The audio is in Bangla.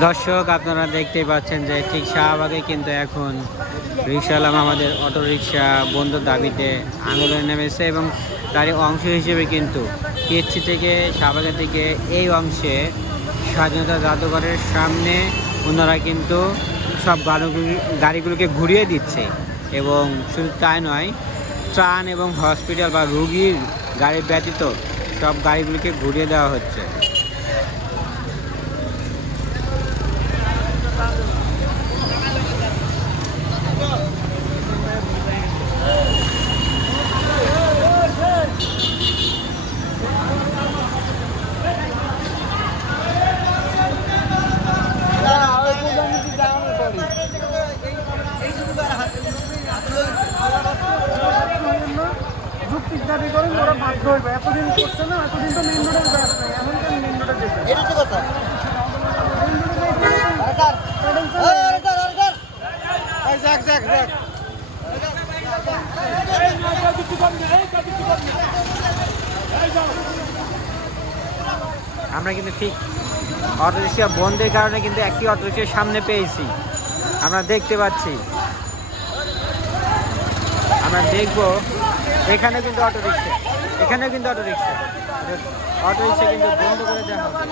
দর্শক আপনারা দেখতেই পাচ্ছেন যে ঠিক শাহবাগে কিন্তু এখন রিকশাওয়ালা আমাদের অটো রিকশা বন্ধুর দাবিতে আন্দোলনে নেমেছে এবং তারই অংশ হিসেবে কিন্তু পিএসসি থেকে শাহবাগের থেকে এই অংশে স্বাধীনতা জাদুঘরের সামনে ওনারা কিন্তু সব গাড়িগুলোকে ঘুরিয়ে দিচ্ছে এবং শুধু তাই নয়, ত্রাণ এবং হসপিটাল বা রোগীর গাড়ি ব্যতীত সব গাড়িগুলিকে ঘুরিয়ে দেওয়া হচ্ছে। যুক্তির দাবি করেন ওরা বাধ্য হইবে, এতদিন করছে না, এতদিন তো মেইন রোডের কাজ নাই, এখন কেন মেইন রোডে যেতে এটা তো কথা আমরা কিন্তু ঠিক অটোরিক্সা বন্ধের কারণে কিন্তু একটি অটোরিক্সার সামনে পেয়েছি, আমরা দেখতে পাচ্ছি। আমরা দেখবো এখানে কিন্তু অটোরিক্সা, এখানেও কিন্তু অটোরিক্সা কিন্তু বন্ধ করে দেওয়া হবে।